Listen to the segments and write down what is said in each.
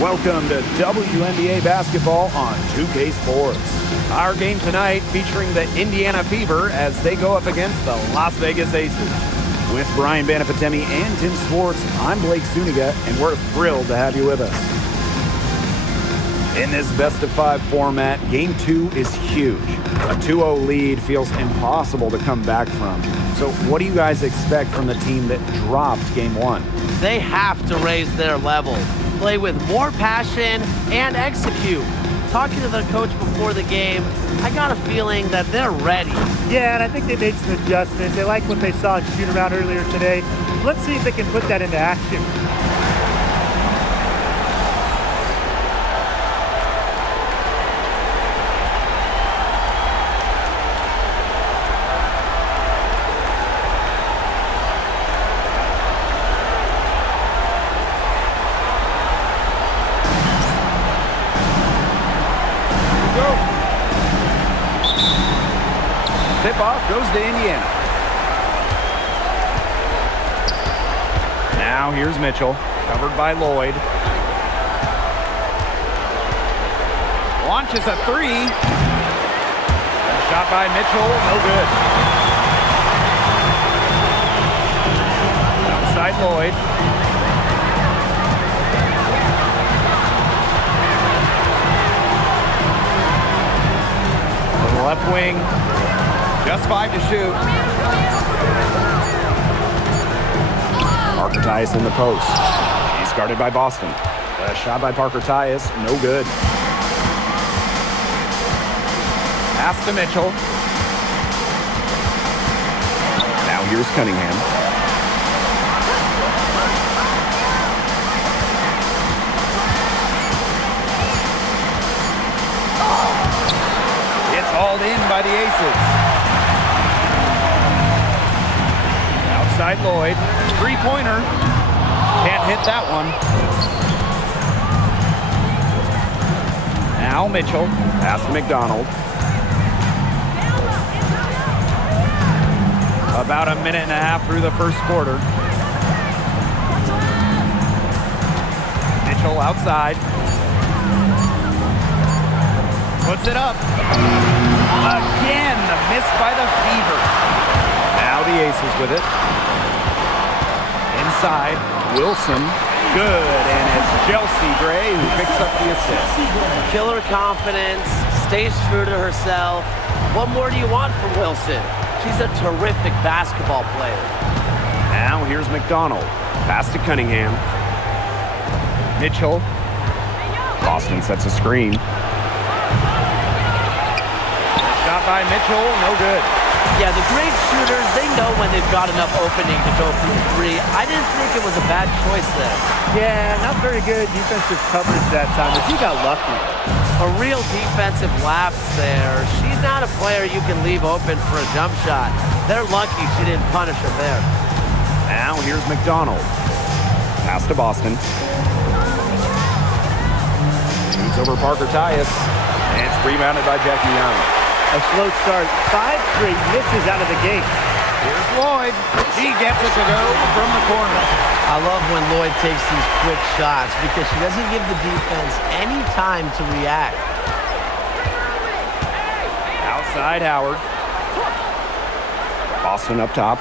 Welcome to WNBA basketball on 2K Sports. Our game tonight featuring the Indiana Fever as they go up against the Las Vegas Aces. With Brian Banafitemi and Tim Swartz, I'm Blake Zuniga, and we're thrilled to have you with us. In this best-of-5 format, Game 2 is huge. A 2-0 lead feels impossible to come back from. So what do you guys expect from the team that dropped Game 1? They have to raise their level, play with more passion, and execute. Talking to their coach before the game, I got a feeling that they're ready. Yeah, and I think they made some adjustments. They like what they saw in shoot-around earlier today. Let's see if they can put that into action. Tip-off goes to Indiana. Now here's Mitchell, covered by Lloyd. Launches a three. A shot by Mitchell, no good. Outside Lloyd. On the left wing. Just 5 to shoot. Parker Tyus in the post. He's guarded by Boston. A shot by Parker Tyus, no good. Pass to Mitchell. Now here's Cunningham. It's hauled in by the Aces. Outside Lloyd, three-pointer, can't hit that one. Now Mitchell, pass to McDonald. About a minute and a half through the first quarter. Mitchell outside. Puts it up. Again, the miss by the Fever. Now the Aces with it. Inside, Wilson, good, and it's Chelsea Gray who picks up the assist. Killer confidence, stays true to herself. What more do you want from Wilson? She's a terrific basketball player. Now here's McDonald, pass to Cunningham. Mitchell, Boston sets a screen. Shot by Mitchell, no good. Yeah, the great shooters, they know when they've got enough opening to go for the three. I didn't think it was a bad choice there. Yeah, not very good defensive coverage that time, but he got lucky. A real defensive lapse there. She's not a player you can leave open for a jump shot. They're lucky she didn't punish her there. Now here's McDonald. Pass to Boston. Shoots over Parker Tyus, and it's rebounded by Jackie Young. A slow start, 5 straight misses out of the gate. Here's Lloyd. He gets it to go from the corner. I love when Lloyd takes these quick shots because she doesn't give the defense any time to react. Outside Howard. Boston up top.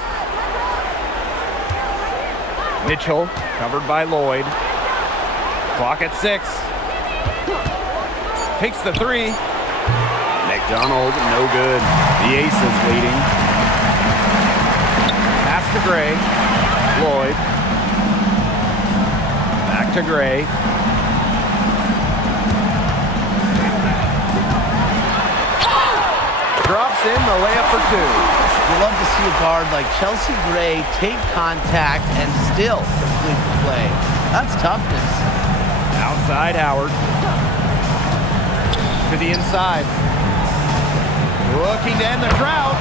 Mitchell covered by Lloyd. Clock at 6. Takes the three. McDonald, no good. The Aces leading. Pass to Gray. Lloyd. Back to Gray. Drops in the layup for 2. You love to see a guard like Chelsea Gray take contact and still complete the play. That's toughness. Outside Howard. To the inside. Looking to end the drought.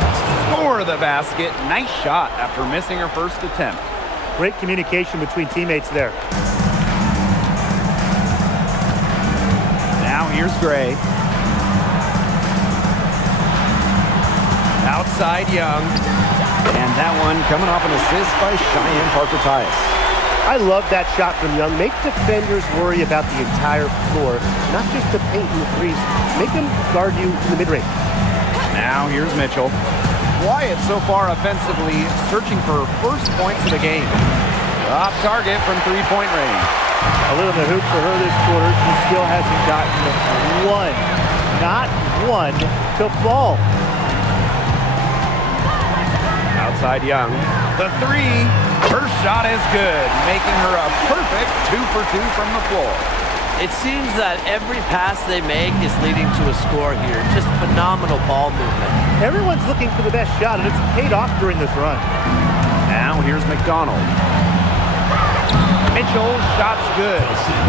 Score the basket. Nice shot after missing her first attempt. Great communication between teammates there. Now here's Gray. Outside Young. And that one coming off an assist by Cheyenne Parker Tyus. I love that shot from Young. Make defenders worry about the entire floor, not just the paint and the threes. Make them guard you in the mid-range. Now here's Mitchell. Quiet so far offensively, searching for first points of the game. Off target from three-point range. A little in the hoop for her this quarter. She still hasn't gotten one, not one, to fall. Outside Young. The three. Her shot is good, making her a perfect 2 for 2 from the floor. It seems that every pass they make is leading to a score here. Just phenomenal ball movement. Everyone's looking for the best shot, and it's paid off during this run. Now here's McDonald. Mitchell, shot's good.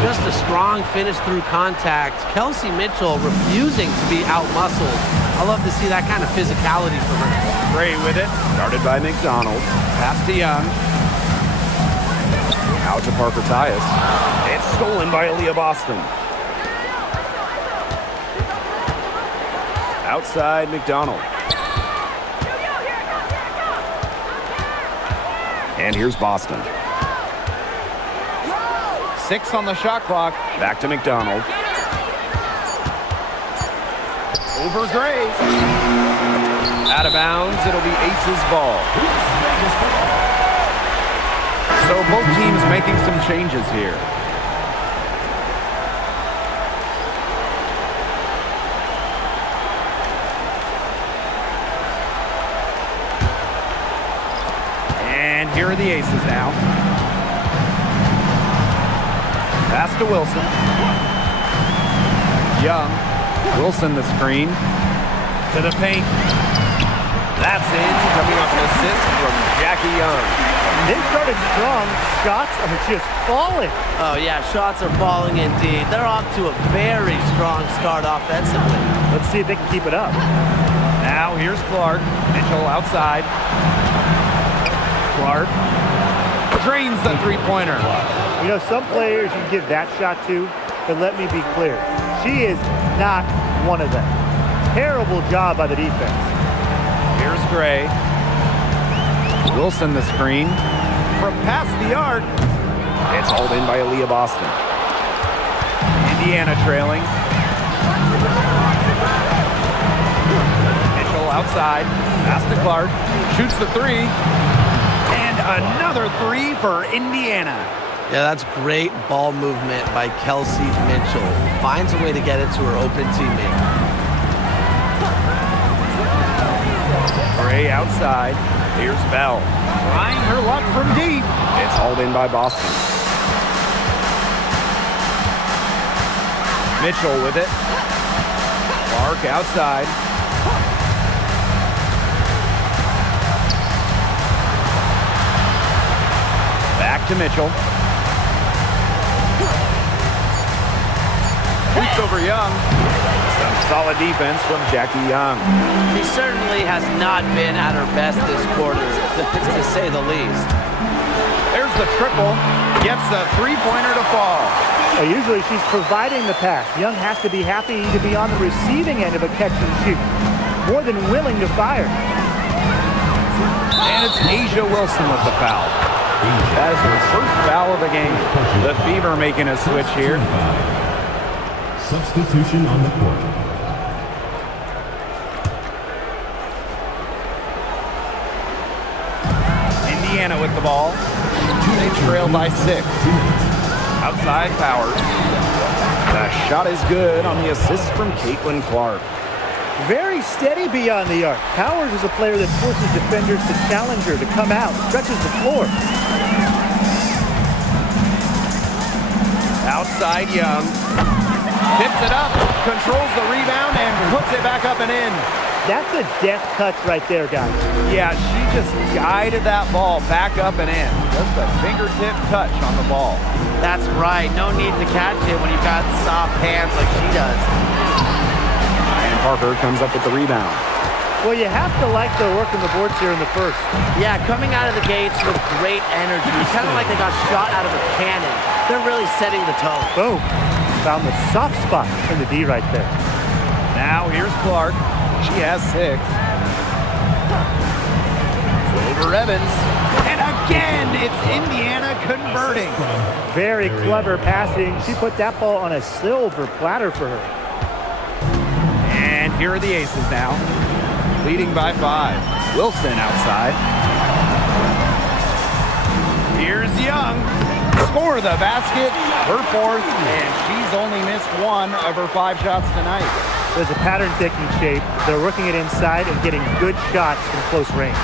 Just a strong finish through contact. Kelsey Mitchell refusing to be out-muscled. I love to see that kind of physicality from her. Gray with it. Started by McDonald. Pass to Young. Out to Parker Tyus. It's stolen by Aaliyah Boston. Outside McDonald. And here's Boston. 6 on the shot clock. Back to McDonald. Over Gray. Out of bounds. It'll be Ace's ball. So both teams making some changes here. And here are the Aces now. Pass to Wilson. Young. Wilson the screen. To the paint. That's in. Coming off an assist from Jackie Young. They started strong. Shots are just falling. Oh, yeah, shots are falling indeed. They're off to a very strong start offensively. Let's see if they can keep it up. Now here's Clark. Mitchell outside. Clark drains the three-pointer. You know, some players you give that shot to, but let me be clear. She is not one of them. Terrible job by the defense. Here's Gray. Wilson the screen. From past the arc. It's hauled in by Aaliyah Boston. Indiana trailing. Mitchell outside. Pass to Clark. Shoots the three. And another three for Indiana. Yeah, that's great ball movement by Kelsey Mitchell. Finds a way to get it to her open teammate. Gray outside. Here's Bell. Trying her luck from deep. It's hauled in by Boston. Mitchell with it. Clark outside. Back to Mitchell. Shoots over Young. Some solid defense from Jackie Young. She certainly has not been at her best this quarter, to say the least. There's the triple. Gets the three-pointer to fall. Usually she's providing the pass. Young has to be happy to be on the receiving end of a catch and shoot. More than willing to fire. And it's Asia Wilson with the foul. That is her first foul of the game. The Fever making a switch here. Substitution on the court. Indiana with the ball. They trail by 6. Outside Powers. The shot is good on the assist from Caitlin Clark. Very steady beyond the arc. Powers is a player that forces defenders to challenge her, to come out, stretches the floor. Outside Young. Tips it up, controls the rebound, and puts it back up and in. That's a death touch right there, guys. Yeah, she just guided that ball back up and in. Just a fingertip touch on the ball. That's right. No need to catch it when you've got soft hands like she does. And Parker comes up with the rebound. Well, you have to like their work on the boards here in the first. Yeah, coming out of the gates with great energy. Kind of like they got shot out of a cannon. They're really setting the tone. Boom. Found the soft spot in the D right there. Now here's Clark. She has 6. Over Evans. And again, it's Indiana converting. Very clever passing. She put that ball on a silver platter for her. And here are the Aces now, leading by 5. Wilson outside. Here's Young. Score the basket, her 4th, and she's only missed 1 of her 5 shots tonight. There's a pattern taking shape. They're working it inside and getting good shots from close range.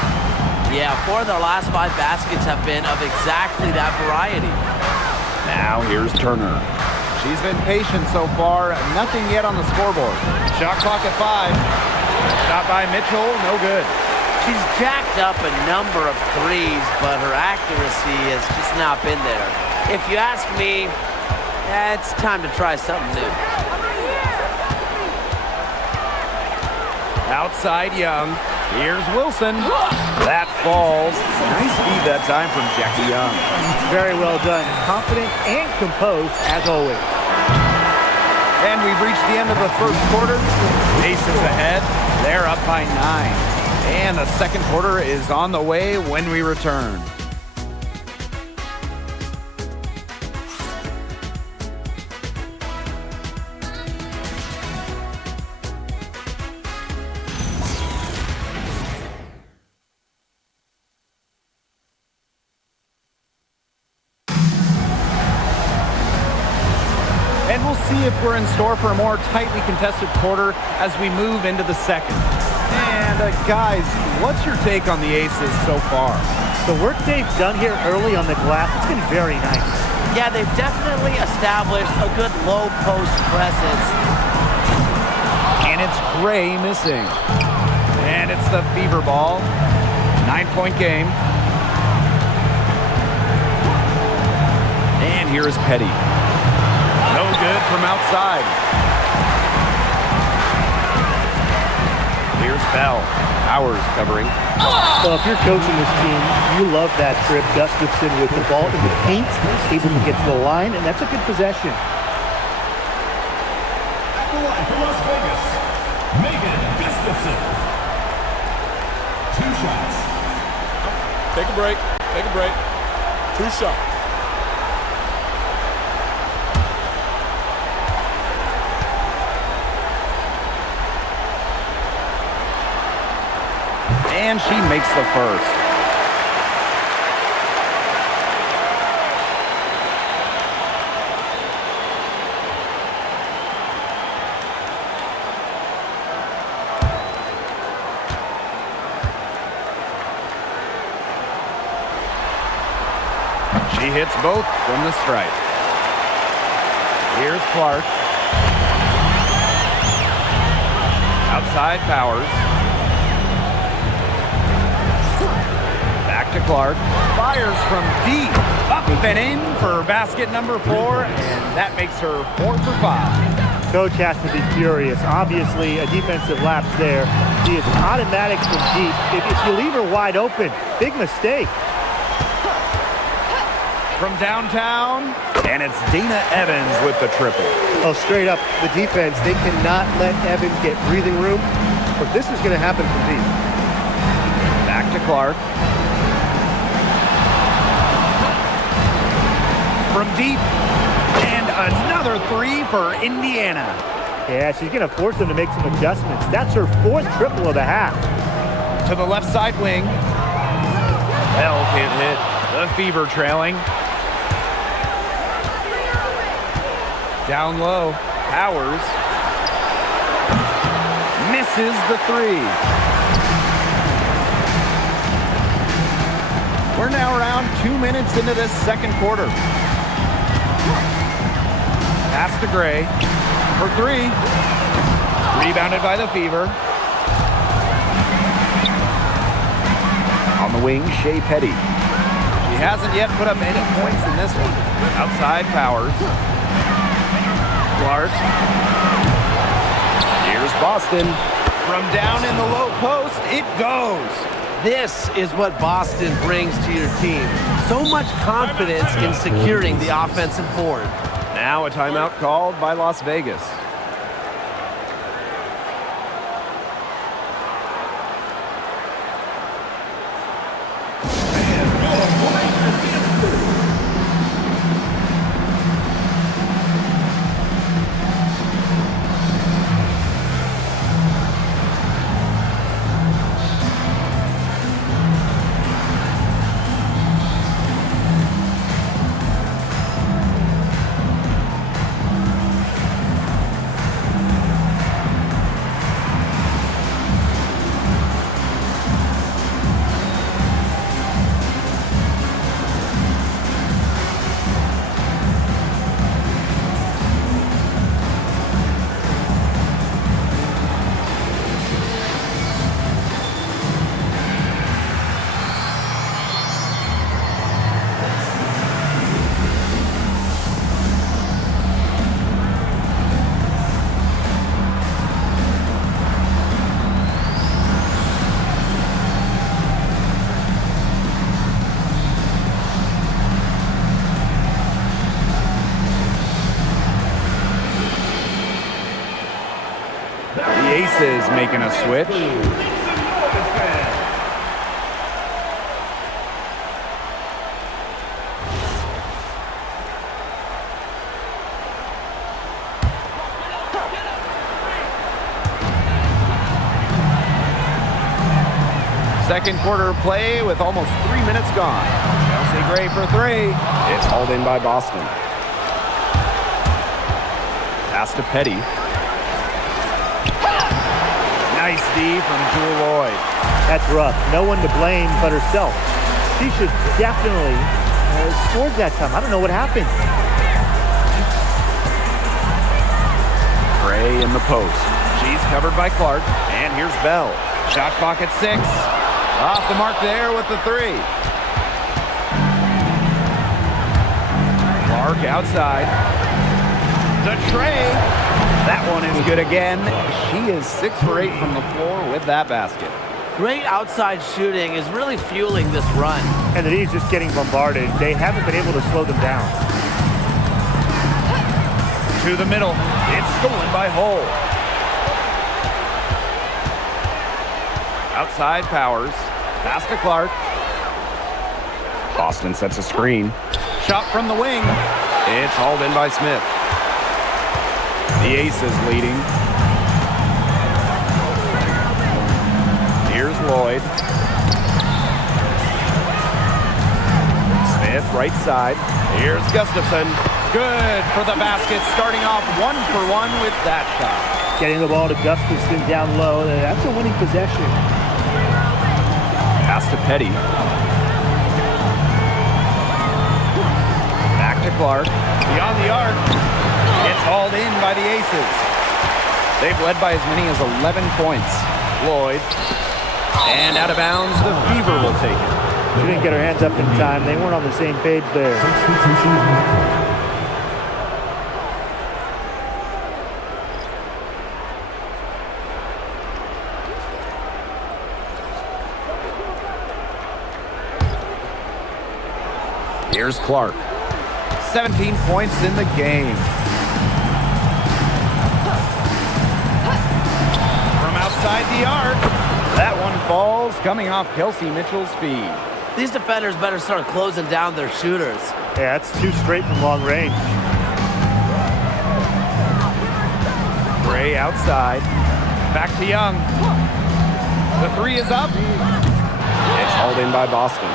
Yeah, 4 of their last 5 baskets have been of exactly that variety. Now here's Turner. She's been patient so far. Nothing yet on the scoreboard. Shot clock at 5. Shot by Mitchell, no good. She's jacked up a number of threes, but her accuracy has just not been there. If you ask me, it's time to try something new. Outside Young. Here's Wilson. That falls. Nice feed that time from Jackie Young. Very well done. Confident and composed, as always. And we've reached the end of the first quarter. Aces ahead. They're up by 9. And the second quarter is on the way when we return. And we'll see if we're in store for a more tightly contested quarter as we move into the second. And guys, what's your take on the Aces so far? The work they've done here early on the glass, it's been very nice. Yeah, they've definitely established a good low post presence. And it's Gray missing. And it's the Fever ball. 9-point game. And here is Petty. No good from outside. Here's Bell. Powers covering. Well, if you're coaching this team, you love that trip. Gustafson with the ball in the paint, able to get to the line, and that's a good possession. At the line for Las Vegas, Megan Gustafson. 2 shots. Take a break. Take a break. 2 shots. And she makes the first. She hits both from the stripe. Here's Clark. Outside Powers. Back to Clark. Fires from deep. Up and in for basket number 4. And that makes her 4 for 5. Coach has to be furious. Obviously, a defensive lapse there. She is automatic from deep. If you leave her wide open, big mistake. From downtown, and it's Dana Evans with the triple. Oh, straight up, the defense, they cannot let Evans get breathing room, but this is going to happen from deep. Back to Clark. From deep, and another 3 for Indiana. Yeah, she's going to force them to make some adjustments. That's her 4th triple of the half. To the left side wing. Bell can't hit. The Fever trailing. Down low, Powers misses the 3. We're now around 2 minutes into this second quarter. Pass to Gray for 3. Rebounded by the Fever. On the wing, Shea Petty. She hasn't yet put up any points in this one. Outside Powers. Clark. Here's Boston. From down in the low post, it goes. This is what Boston brings to your team. So much confidence in securing the offensive board. Now a timeout called by Las Vegas. And your Aces making a switch. Second quarter play with almost 3 minutes gone. Chelsea Gray for three. It's hauled in by Boston. Pass to Petty. Nice D from Jewel Lloyd. That's rough. No one to blame but herself. She should definitely scored that time. I don't know what happened. Gray in the post. She's covered by Clark. And here's Bell. Shot clock at 6. Off the mark there with the three. Clark outside. The tray. That one is good again. She is 6 for 8 from the floor with that basket. Great outside shooting is really fueling this run. And the D's just getting bombarded. They haven't been able to slow them down. To the middle. It's stolen by Hull. Outside Powers. Pass to Clark. Boston sets a screen. Shot from the wing. It's hauled in by Smith. The Aces leading. Here's Lloyd. Smith right side. Here's Gustafson. Good for the basket. Starting off 1 for 1 with that shot. Getting the ball to Gustafson down low. That's a winning possession. Pass to Petty. Back to Clark. Beyond the arc. It's hauled in by the Aces. They've led by as many as 11 points. Lloyd. And out of bounds, the Fever will take it. She didn't get her hands up in time. They weren't on the same page there. Here's Clark. 17 points in the game. From outside the arc. That one falls, coming off Kelsey Mitchell's feed. These defenders better start closing down their shooters. Yeah, that's 2 straight from long range. Gray outside. Back to Young. The three is up. It's hauled in by Boston.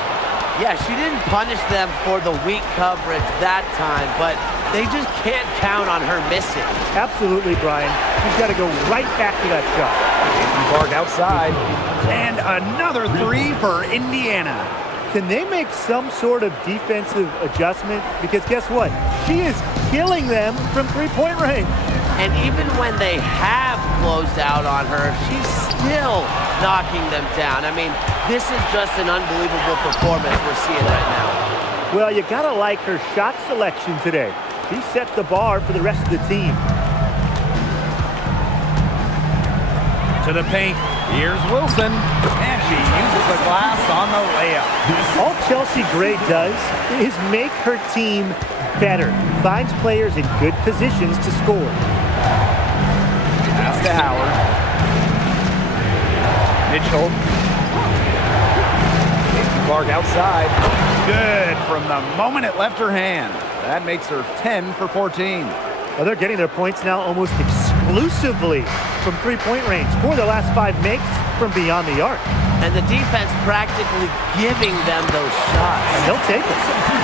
Yeah, she didn't punish them for the weak coverage that time, but they just can't count on her missing. Absolutely, Brian. You've got to go right back to that shot. Clark outside. And another three for Indiana. Can they make some sort of defensive adjustment? Because guess what? She is killing them from three-point range. And even when they have closed out on her, she's still knocking them down. I mean, this is just an unbelievable performance we're seeing right now. Well, you gotta like her shot selection today. She set the bar for the rest of the team. To the paint. Here's Wilson. And she uses the glass on the layup. All Chelsea Gray does is make her team better. Finds players in good positions to score. Pass to Howard. Mitchell. Clark outside. Good from the moment it left her hand. That makes her 10 for 14. Well, they're getting their points now almost exclusively from three-point range. 4 of their last 5 makes from beyond the arc. And the defense practically giving them those shots. And they'll take it.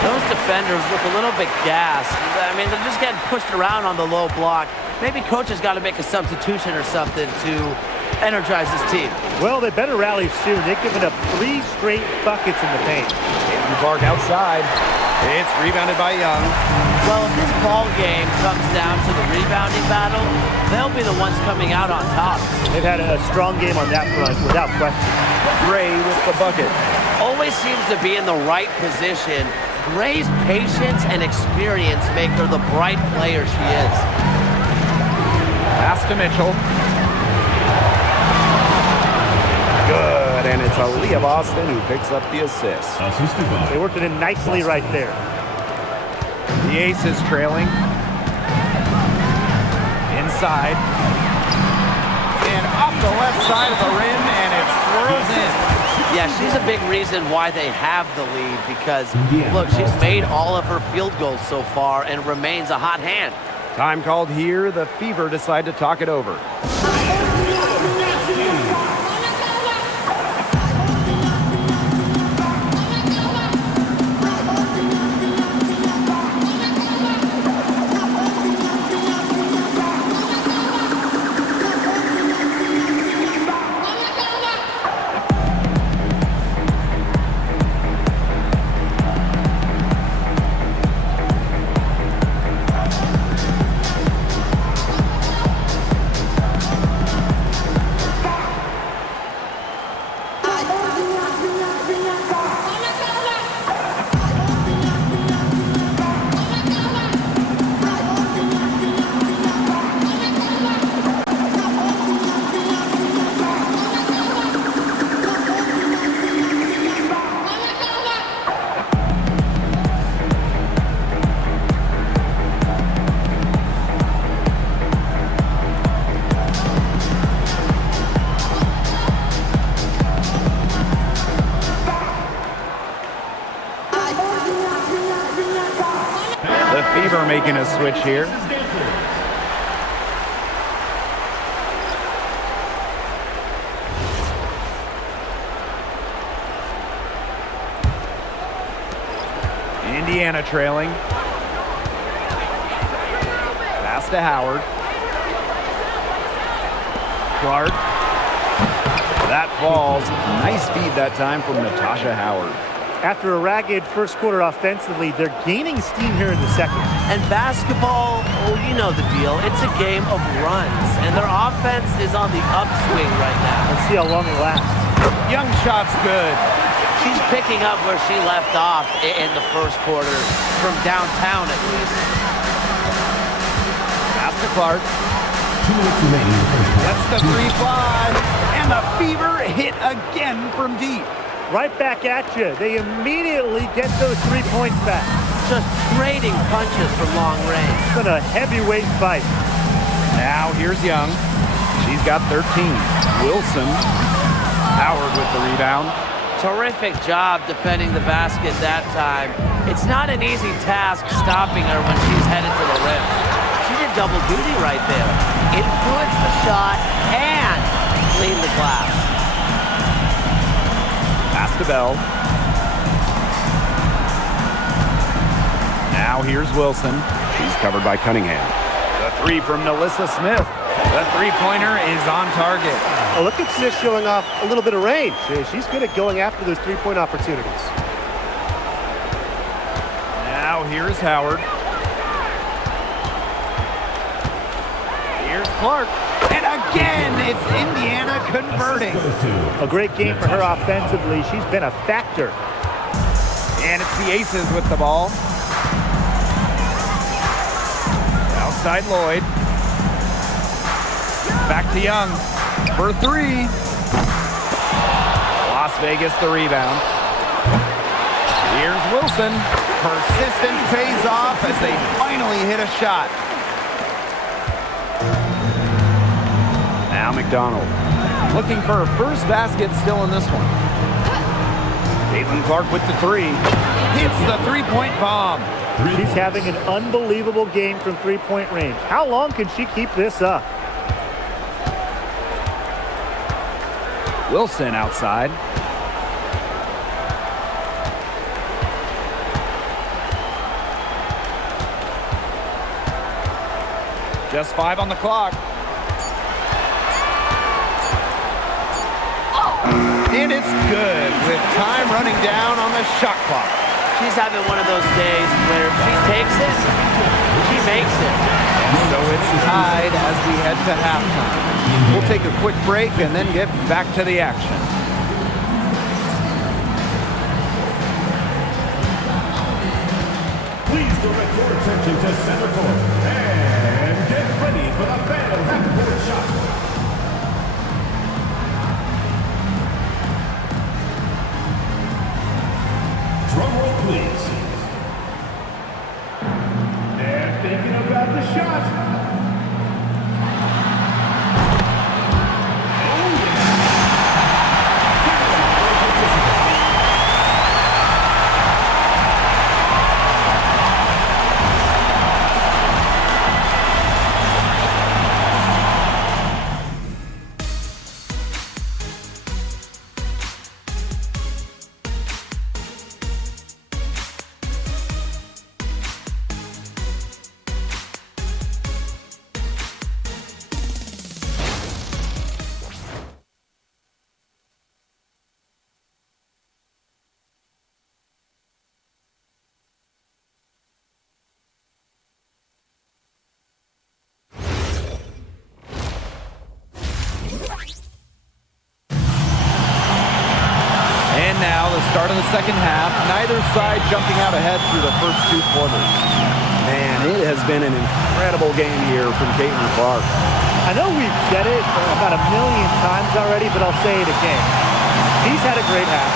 Those defenders look a little bit gassed. I mean, they're just getting pushed around on the low block. Maybe coach has got to make a substitution or something to energize this team. Well, they better rally soon. They've given up 3 straight buckets in the paint. Clark outside. It's rebounded by Young. Well, if this ball game comes down to the rebounding battle, they'll be the ones coming out on top. They've had a strong game on that front, without question. Gray with the bucket. Always seems to be in the right position. Gray's patience and experience make her the bright player she is. Pass to Mitchell. Good, and it's Aaliyah Boston who picks up the assist. They worked it in nicely right there. The Aces trailing. Inside. And off the left side of the rim, and it swirls in. Yeah, she's a big reason why they have the lead because, look, she's made all of her field goals so far and remains a hot hand. Time called here. The Fever decide to talk it over. The Fever making a switch here. Indiana trailing. Pass to Howard. Clark. That falls. Nice feed that time from Natasha Howard. After a ragged first quarter offensively, they're gaining steam here in the second. And basketball, oh, you know the deal. It's a game of runs, and their offense is on the upswing right now. Let's see how long it lasts. Young shot's good. She's picking up where she left off in the first quarter, from downtown at least. Pass to Clark. 2 minutes remaining in the first half. Lets the three fly. And the Fever hit again from deep. Right back at you. They immediately get those 3 points back. Just trading punches from long range. It's been a heavyweight fight. Now here's Young. She's got 13. Wilson. Howard with the rebound. Terrific job defending the basket that time. It's not an easy task stopping her when she's headed to the rim. She did double duty right there. Influenced the shot and cleaned the glass. Pass to Bell. Now here's Wilson. She's covered by Cunningham. The three from Nalissa Smith. The three-pointer is on target. Oh, look at Smith showing off a little bit of range. She's good at going after those three-point opportunities. Now here's Howard. Here's Clark. And again, it's Indiana converting. A great game for her offensively. She's been a factor. And it's the Aces with the ball. Outside Lloyd. Back to Young for three. Las Vegas the rebound. Here's Wilson. Persistence pays off as they finally hit a shot. Now McDonald looking for her first basket still in this one. Caitlin Clark with the three. Hits the three-point bomb. She's having an unbelievable game from three-point range. How long can she keep this up? Wilson outside. Just 5 on the clock. And it's good with time running down on the shot clock. She's having one of those days where if she takes it, she makes it. So it's tied as we head to halftime. We'll take a quick break and then get back to the action. Please direct your attention to center court and get ready for the final half-court shot. Drum roll, please. And thinking about the shot. Start of the second half. Neither side jumping out ahead through the first 2 quarters. Man, it has been an incredible game here from Caitlin Clark. I know we've said it about a million times already, but I'll say it again. She's had a great half.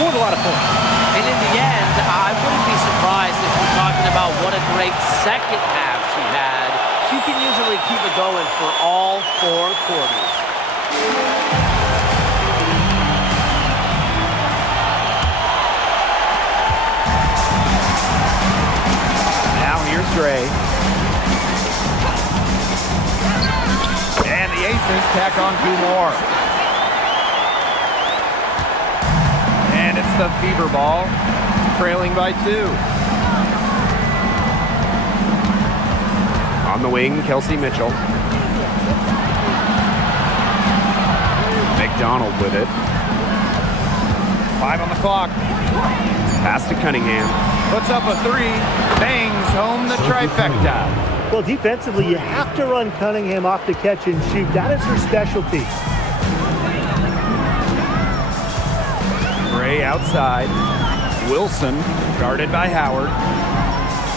Scored a lot of points. And in the end, I wouldn't be surprised if we're talking about what a great second half she had. She can usually keep it going for all 4 quarters. Now here's Gray. And the Aces tack on 2 more. And it's the Fever ball, trailing by 2. On the wing, Kelsey Mitchell. McDonald with it. 5 on the clock. Pass to Cunningham. Puts up a 3. Bangs home the trifecta. Well, defensively, you have to run Cunningham off the catch and shoot. That is her specialty. Gray outside. Wilson guarded by Howard.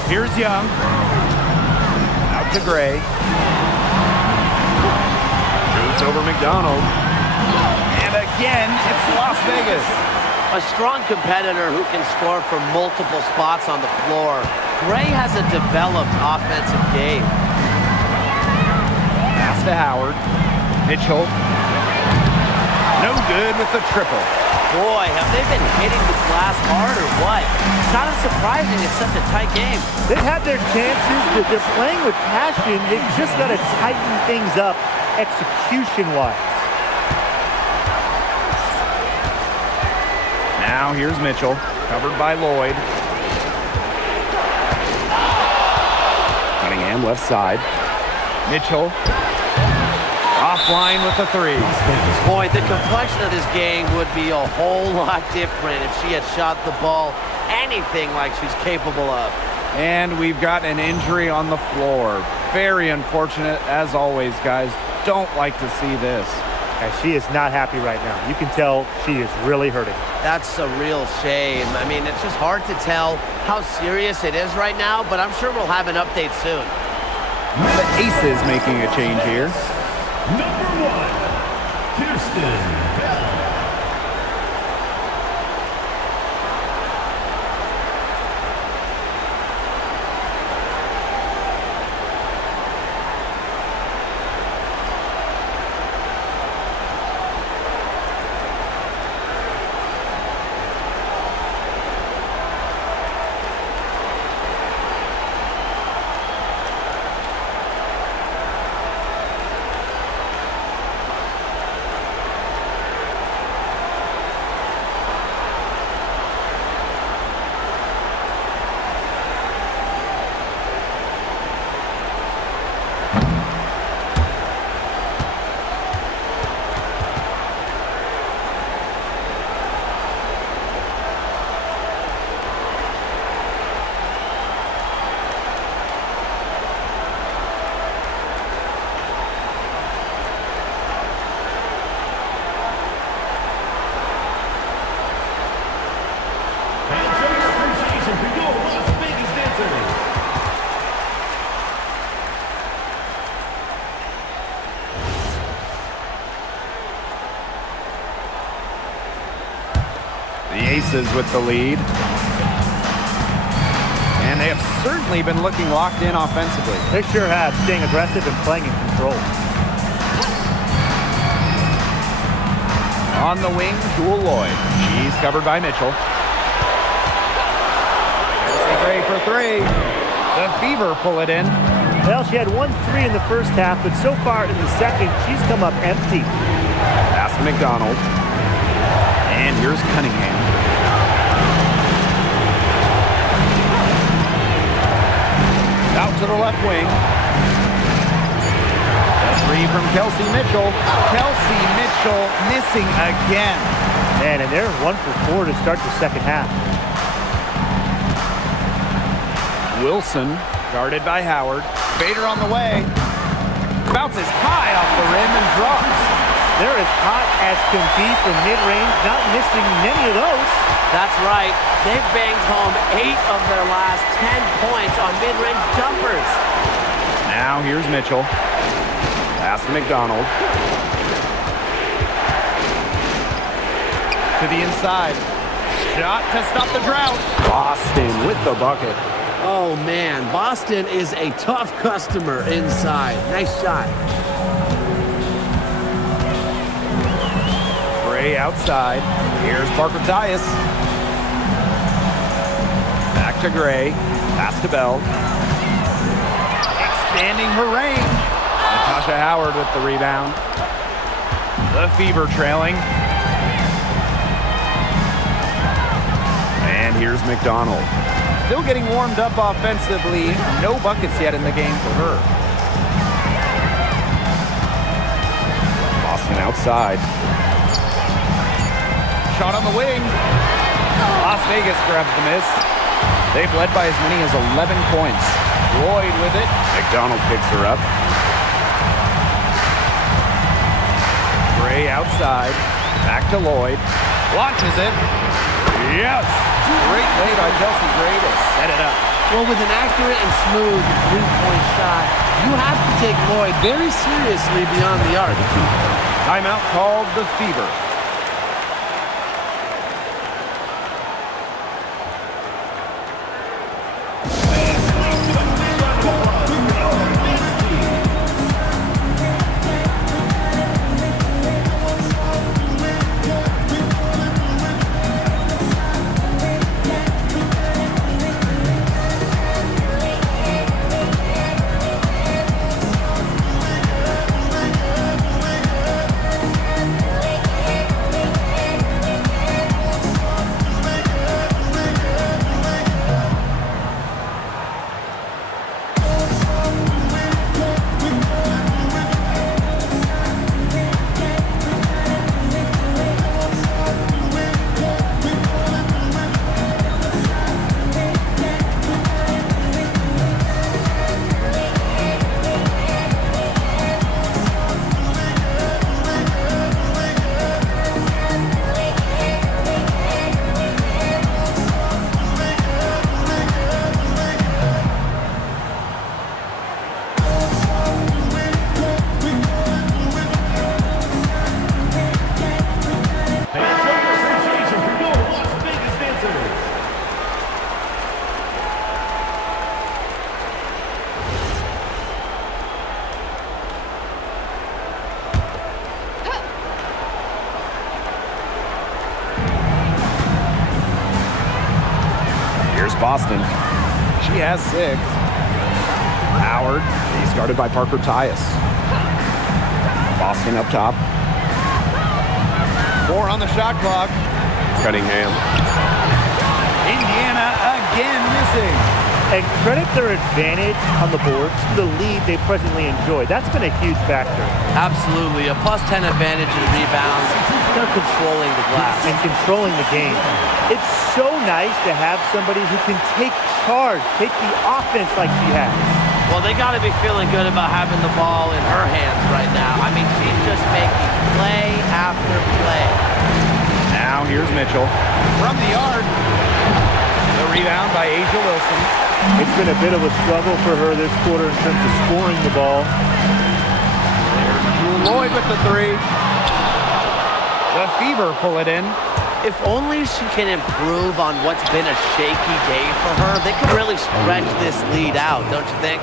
Here's Young. Out to Gray. Shoots over McDonald. And again, it's Las Vegas. A strong competitor who can score from multiple spots on the floor. Gray has a developed offensive game. Pass to Howard. Mitchell. No good with the triple. Boy, have they been hitting the glass hard or what? It's not surprising it's such a tight game. They've had their chances, but they're playing with passion. They've just got to tighten things up execution-wise. Now here's Mitchell, covered by Lloyd. Cunningham left side. Mitchell offline with the 3. Boy, the complexion of this game would be a whole lot different if she had shot the ball anything like she's capable of. And we've got an injury on the floor. Very unfortunate, as always, guys. Don't like to see this. She is not happy right now. You can tell she is really hurting. That's a real shame. I mean, it's just hard to tell how serious it is right now, but I'm sure we'll have an update soon. The Aces making a change here. Number 1, Kirsten Bell. The Aces with the lead. And they have certainly been looking locked in offensively. They sure have, staying aggressive and playing in control. On the wing, Jewel Lloyd. She's covered by Mitchell. Gray for 3. The Fever pull it in. Well, she had 1 3 in the first half, but so far in the second, she's come up empty. Pass to McDonald. And here's Cunningham. Out to the left wing. A 3 from Kelsey Mitchell. Kelsey Mitchell missing again. Man, and they're 1 for 4 to start the second half. Wilson, guarded by Howard. Bader on the way. Bounces high off the rim and drops. They're as hot as can be from mid-range, not missing many of those. That's right. They've banged home 8 of their last 10 points on mid-range jumpers. Now here's Mitchell. Pass to McDonald. To the inside. Shot to stop the drought. Boston with the bucket. Oh, man. Boston is a tough customer inside. Nice shot. Gray outside. Here's Parker Tyus. Back to Gray. Pass to Bell. Expanding her range. Natasha Howard with the rebound. The Fever trailing. And here's McDonald. Still getting warmed up offensively. No buckets yet in the game for her. Boston outside. Shot on the wing. Las Vegas grabs the miss. They've led by as many as 11 points. Lloyd with it. McDonald picks her up. Gray outside. Back to Lloyd. Launches it. Yes! Great play by Chelsea Gray to set it up. Well, with an accurate and smooth three-point shot, you have to take Lloyd very seriously beyond the arc. Timeout called the Fever. Boston. She has 6. Howard, he's guarded by Parker Tyus. Boston up top. 4 on the shot clock. Cunningham. Indiana again missing. And credit their advantage on the boards to the lead they presently enjoy. That's been a huge factor. Absolutely. A +10 advantage in rebounds. They're controlling the glass. And controlling the game. It's so nice to have somebody who can take charge, take the offense like she has. Well, they got to be feeling good about having the ball in her hands right now. I mean, she's just making play after play. Now here's Mitchell. From the yard. The rebound by Asia Wilson. It's been a bit of a struggle for her this quarter in terms of scoring the ball. There's Jewel Lloyd with the 3. The Fever pull it in. If only she can improve on what's been a shaky day for her, they could really stretch this lead out, don't you think?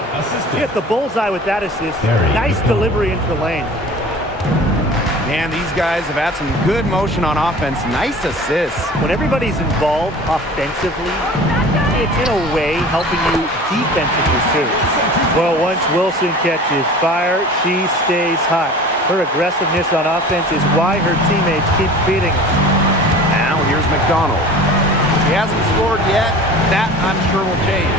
Hit the bullseye with that assist. Nice delivery into the lane. Man, these guys have had some good motion on offense. Nice assists. When everybody's involved offensively, it's in a way helping you defensively too. Well, once Wilson catches fire, she stays hot. Her aggressiveness on offense is why her teammates keep feeding her. Now here's McDonald. He hasn't scored yet. That, I'm sure, will change.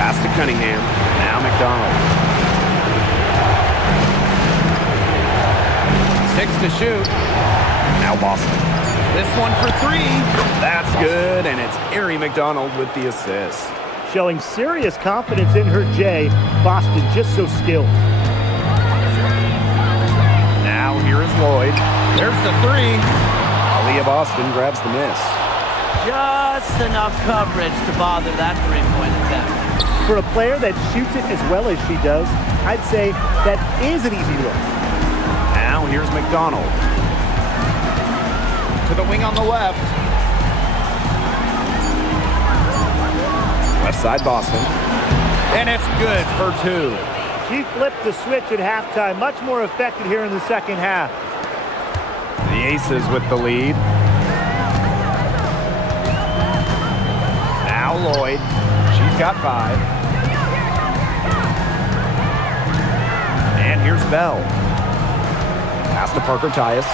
Pass to Cunningham. Now McDonald. 6 to shoot. Now Boston. This one for 3. That's good, and it's Ari McDonald with the assist. Showing serious confidence in her J. Boston just so skilled. Now here's here is Lloyd. There's the three. Aaliyah Boston grabs the miss. Just enough coverage to bother that three-point attempt. For a player that shoots it as well as she does, I'd say that is an easy look. Now here's McDonald. To the wing on the left. Left side Boston. And it's good for two. She flipped the switch at halftime, much more effective here in the second half. The Aces with the lead. Now Lloyd. She's got 5. And here's Bell. Pass to Parker Tyus.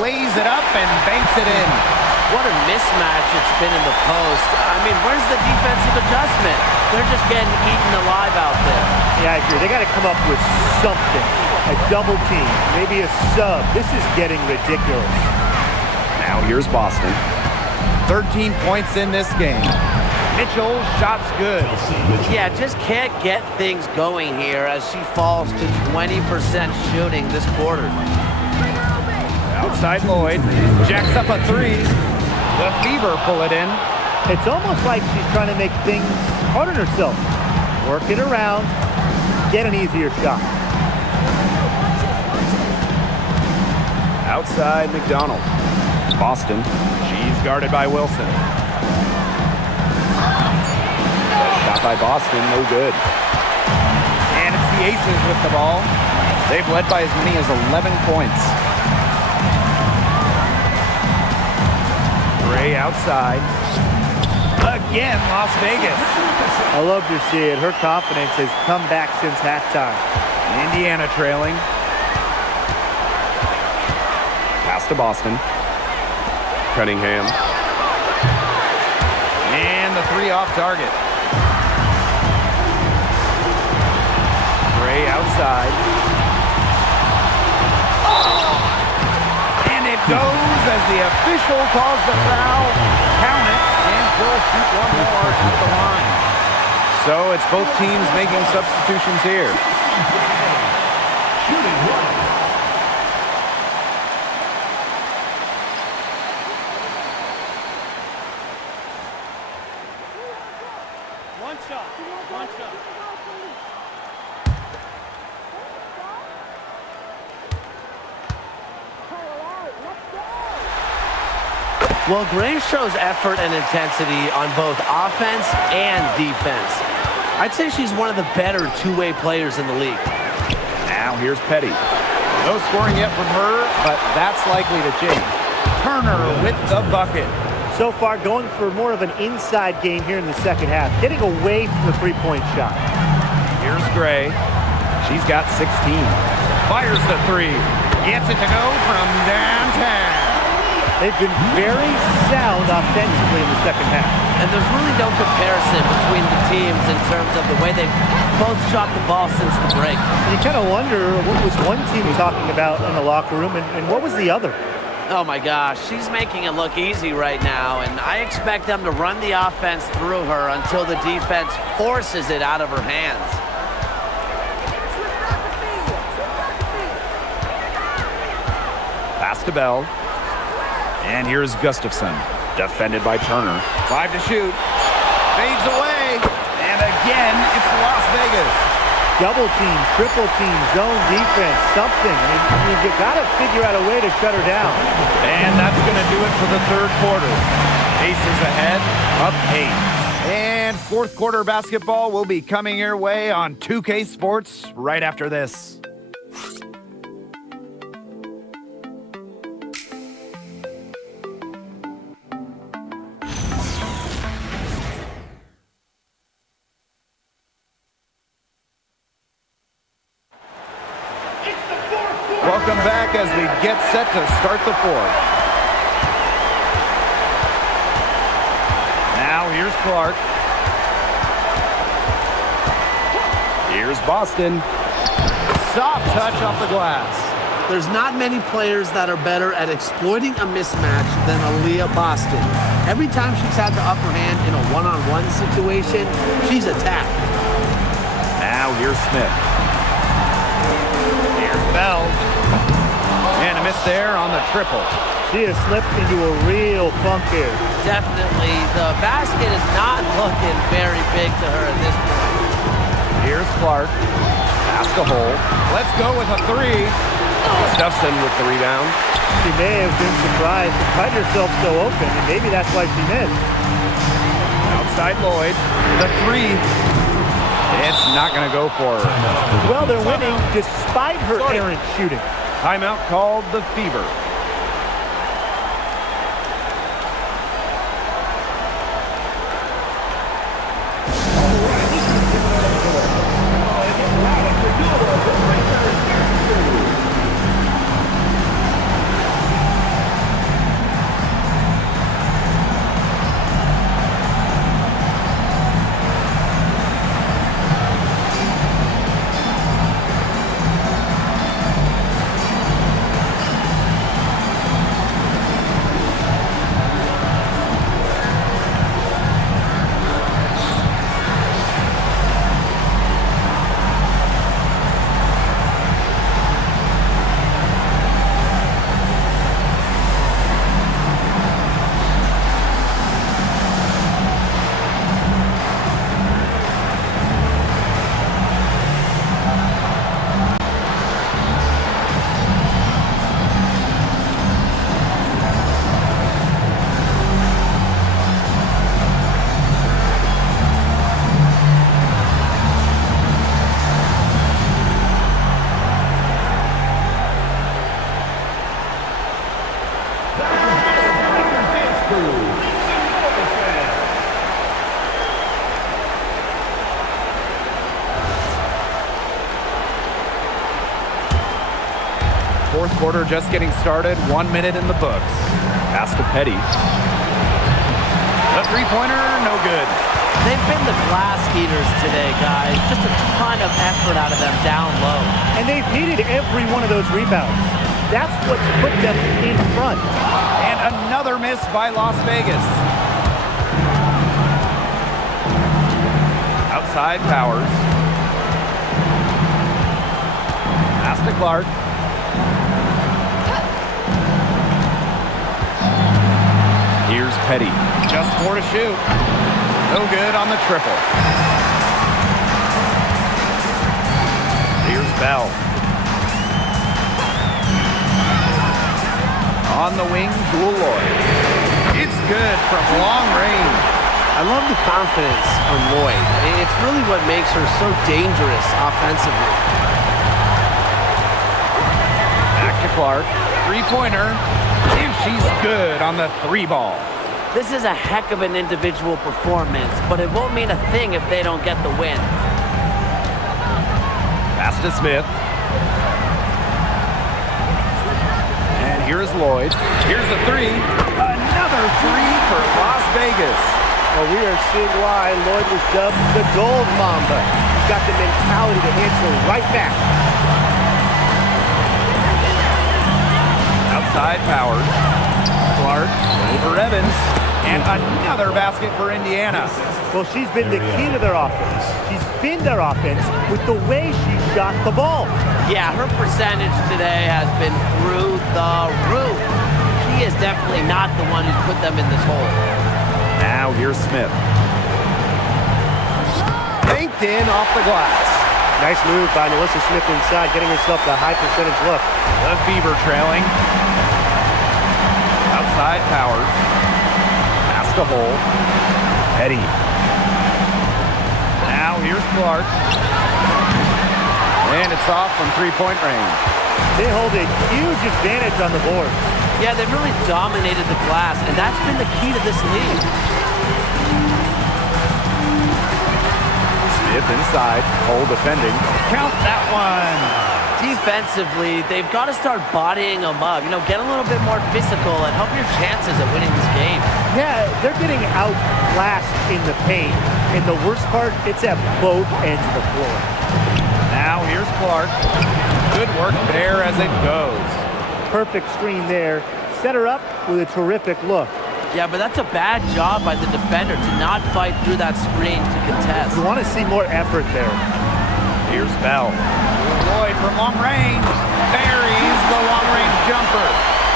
Lays it up and banks it in. What a mismatch it's been in the post. I mean, where's the defensive adjustment? They're just getting eaten alive out there. Yeah, I agree. They got to come up with something. A double team, maybe a sub. This is getting ridiculous. Now here's Boston. 13 points in this game. Mitchell, shot's good. Yeah, just can't get things going here as she falls to 20% shooting this quarter. Outside Lloyd. Jacks up a 3. The Fever pull it in. It's almost like she's trying to make things hard on herself. Work it around, get an easier shot. Outside McDonald. Boston. She's guarded by Wilson. Shot by Boston, no good. And it's the Aces with the ball. They've led by as many as 11 points. Gray outside. Again, Las Vegas. I love to see it. Her confidence has come back since halftime. Indiana trailing. Pass to Boston. Cunningham. And the 3 off target. Gray outside. And it goes as the official calls the foul. Count it, and she'll shoot one more at the line. So it's both teams making substitutions here. Shooting 1. One shot. Well, Gray shows effort and intensity on both offense and defense. I'd say she's one of the better two-way players in the league. Now here's Petty. No scoring yet from her, but that's likely to change. Turner with the bucket. So far, going for more of an inside game here in the second half, getting away from the three-point shot. Here's Gray. She's got 16. Fires the 3. Gets it to go from downtown. They've been very sound offensively in the second half. And there's really no comparison between the teams in terms of the way they've both shot the ball since the break. You kind of wonder what was one team talking about in the locker room and what was the other? Oh my gosh, she's making it look easy right now, and I expect them to run the offense through her until the defense forces it out of her hands. Pass to Bell. And here's Gustafson. Defended by Turner. 5 to shoot. Fades away. And again, it's Las Vegas. Double team, triple team, zone defense, something. I mean, you got to figure out a way to shut her down. And that's going to do it for the third quarter. Aces ahead, up 8. And fourth quarter basketball will be coming your way on 2K Sports right after this. Welcome back as we get set to start the fourth. Now here's Clark. Here's Boston. Soft touch off the glass. There's not many players that are better at exploiting a mismatch than Aaliyah Boston. Every time she's had the upper hand in a one-on-one situation, she's attacked. Now here's Smith. Here's Bell. And a miss there on the triple. She has slipped into a real funk here. Definitely. The basket is not looking very big to her at this point. Here's Clark. Pass to Hole. Let's go with a three. Stuffs in with the rebound. She may have been surprised to find herself so open, and maybe that's why she missed. Outside Lloyd. The three. It's not going to go for her. Well, they're winning despite her errant shooting. Timeout called the Fever. Fourth quarter just getting started. 1 minute in the books. Pass to Petty. The three-pointer, no good. They've been the glass eaters today, guys. Just a ton of effort out of them down low. And they've needed every one of those rebounds. That's what's put them in front. And another miss by Las Vegas. Outside Powers. Pass to Clark. Here's Petty. Just 4 to shoot. No good on the triple. Here's Bell. On the wing, Jewel Lloyd. It's good from long range. I love the confidence from Lloyd. It's really what makes her so dangerous offensively. Back to Clark. Three-pointer. And she's good on the three ball. This is a heck of an individual performance, but it won't mean a thing if they don't get the win. Pass to Smith. And here's Lloyd. Here's the three. Another three for Las Vegas. Well, we are seeing why Lloyd was dubbed the Gold Mamba. He's got the mentality to answer right back. Outside Powers. Clark over Evans. And another basket for Indiana. Well, she's been the key to their offense. She's been their offense with the way she shot the ball. Yeah, her percentage today has been through the roof. She is definitely not the one who's put them in this hole. Now here's Smith. Banked in off the glass. Nice move by Melissa Smith inside, getting herself the high percentage look. The Fever trailing. Outside Powers. Pass to Hole. Petty. Now here's Clark. And it's off from three-point range. They hold a huge advantage on the boards. Yeah, they've really dominated the glass, and that's been the key to this lead. Smith inside. Hole defending. Count that one. Defensively, they've got to start bodying them up. You know, get a little bit more physical and help your chances at winning this game. Yeah, they're getting outclassed in the paint. And the worst part, it's at both ends of the floor. Now here's Clark. Good work there as it goes. Perfect screen there. Set her up with a terrific look. Yeah, but that's a bad job by the defender to not fight through that screen to contest. You want to see more effort there. Here's Bell. Lloyd from long range. Buries the long-range jumper.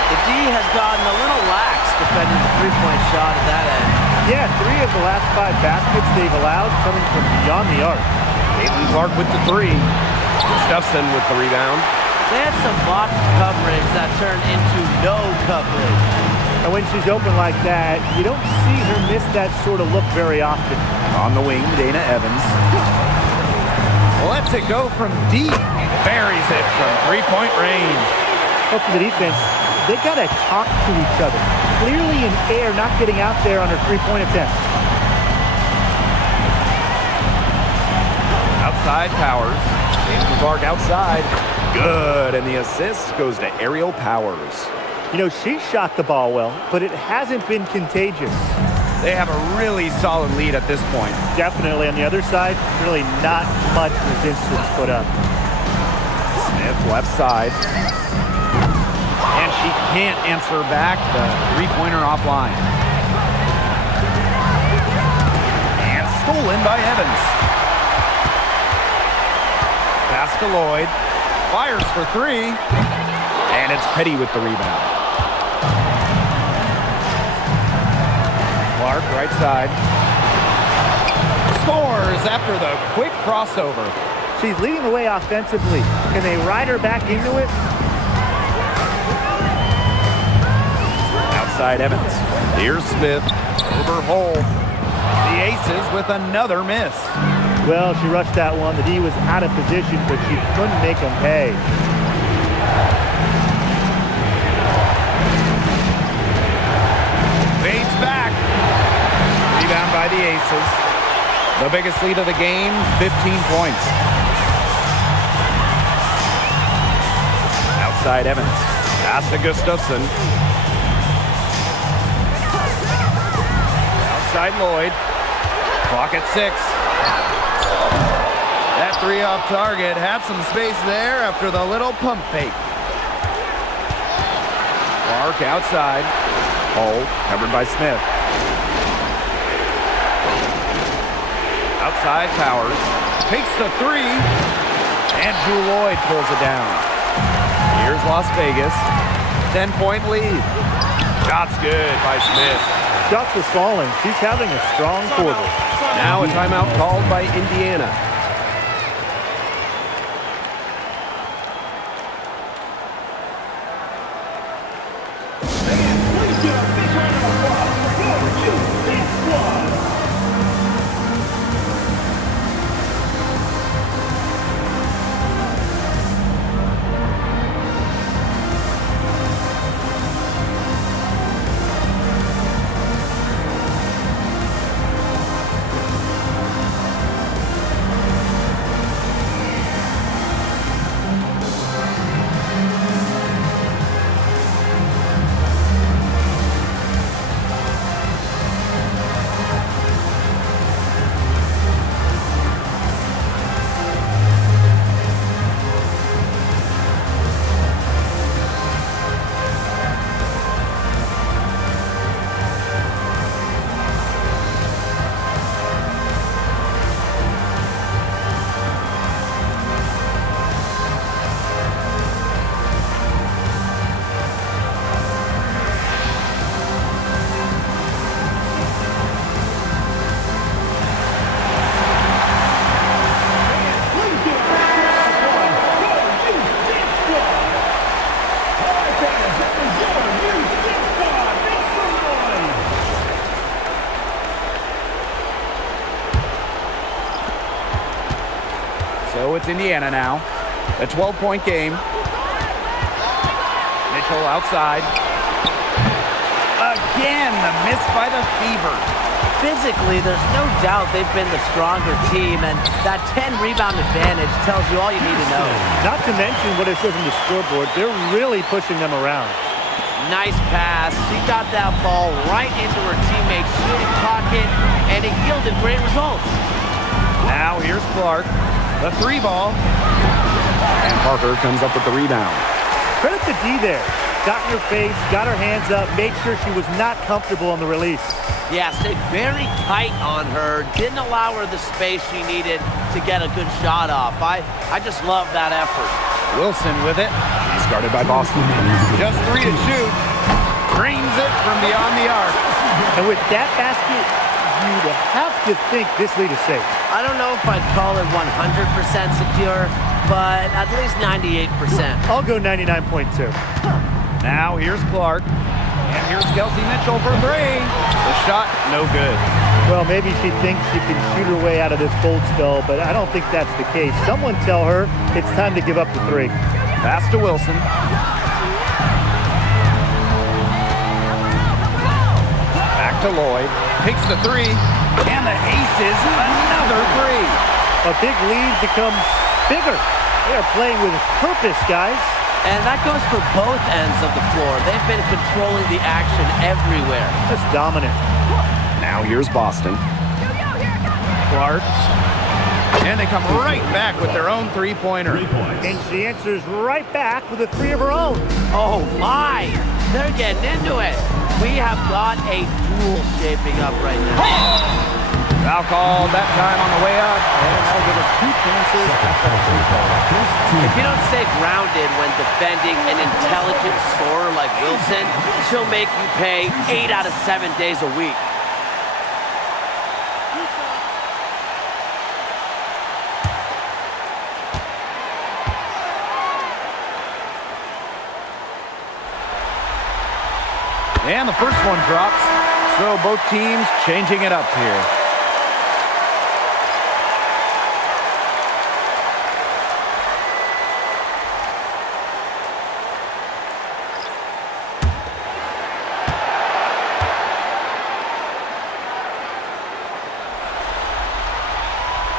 The D has gotten a little lax defending the three-point shot at that end. Yeah, 3 of the last 5 baskets they've allowed coming from beyond the arc. Caitlin Clark with the 3. Gustafson with the rebound. They had some botched coverage that turned into no coverage. And when she's open like that, you don't see her miss that sort of look very often. On the wing, Dana Evans. Lets it go from deep. Buries it from three-point range. But for the defense, they got to talk to each other. Clearly in air, not getting out there on her three-point attempt. Outside Powers. James Clark outside. Good. And the assist goes to Aerial Powers. You know, she shot the ball well, but it hasn't been contagious. They have a really solid lead at this point. Definitely. On the other side, really not much resistance put up. Smith left side. And she can't answer back the three-pointer offline. And stolen by Evans. Pass to Lloyd. Fires for 3. And it's Petty with the rebound. Clark, right side. Scores after the quick crossover. She's leading the way offensively. Can they ride her back into it? Outside Evans. Here's Smith. Over Hole. The Aces with another miss. Well, she rushed that one. The D was out of position, but she couldn't make them pay. Fades back. Rebound by the Aces. The biggest lead of the game, 15 points. Outside Evans. Pass to Gustafson. Outside Lloyd. Clock at 6. That 3 off target had some space there after the little pump fake. Clark outside. Hole covered by Smith. Outside Powers. Takes the 3. And Drew Lloyd pulls it down. Here's Las Vegas. 10-point lead. Shot's good by Smith. Shots was falling. She's having a strong quarter. Now a timeout called by Indiana. So it's Indiana now. A 12-point game. Mitchell outside. Again, the miss by the Fever. Physically, there's no doubt they've been the stronger team, and that 10-rebound advantage tells you all you need to know. Not to mention what it says on the scoreboard. They're really pushing them around. Nice pass. She got that ball right into her teammate's shooting pocket, and it yielded great results. Now here's Clark. The 3 ball. And Parker comes up with the rebound. Credit to D there. Got in her face, got her hands up, made sure she was not comfortable on the release. Yeah, stayed very tight on her. Didn't allow her the space she needed to get a good shot off. I just love that effort. Wilson with it. She's guarded by Boston. Just 3 to shoot. Drains it from beyond the arc. And with that basket, you'd have to think this lead is safe. I don't know if I'd call it 100% secure, but at least 98%. I'll go 99.2. Now here's Clark. And here's Kelsey Mitchell for 3. The shot, no good. Well, maybe she thinks she can shoot her way out of this cold spell, but I don't think that's the case. Someone tell her it's time to give up the 3. Pass to Wilson. Back to Lloyd. Takes the 3. And the aces, another 3. A big lead becomes bigger. They are playing with purpose, guys. And that goes for both ends of the floor. They've been controlling the action everywhere. Just dominant. Now here's Boston. Clark. And they come right back with their own three-pointer. And she answers right back with a 3 of her own. Oh my, they're getting into it. We have got a duel shaping up right now. Foul called that time on the way up. And that'll give us 2 chances at the free throw. If you don't stay grounded when defending an intelligent scorer like Wilson, she'll make you pay 8 out of 7 days a week. And the first one drops. So both teams changing it up here.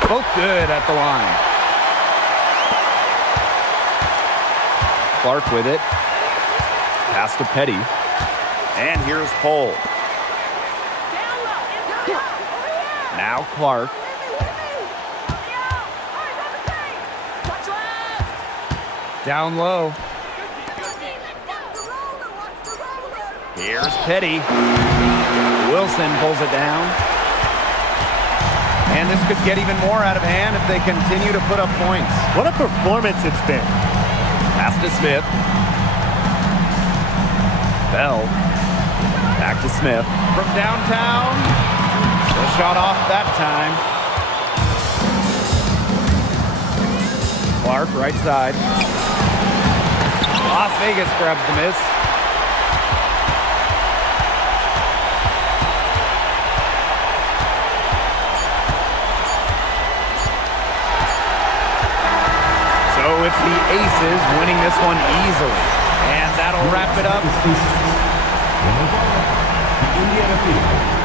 Both good at the line. Clark with it. Pass to Petty. And here's Cole. Now Clark. Down low. Here's Petty. Wilson pulls it down. And this could get even more out of hand if they continue to put up points. What a performance it's been. Pass to Smith. Bell. Back to Smith. From downtown. The shot off that time. Clark, right side. Las Vegas grabs the miss. So it's the Aces winning this one easily. And that'll wrap it up. The Indiana Fever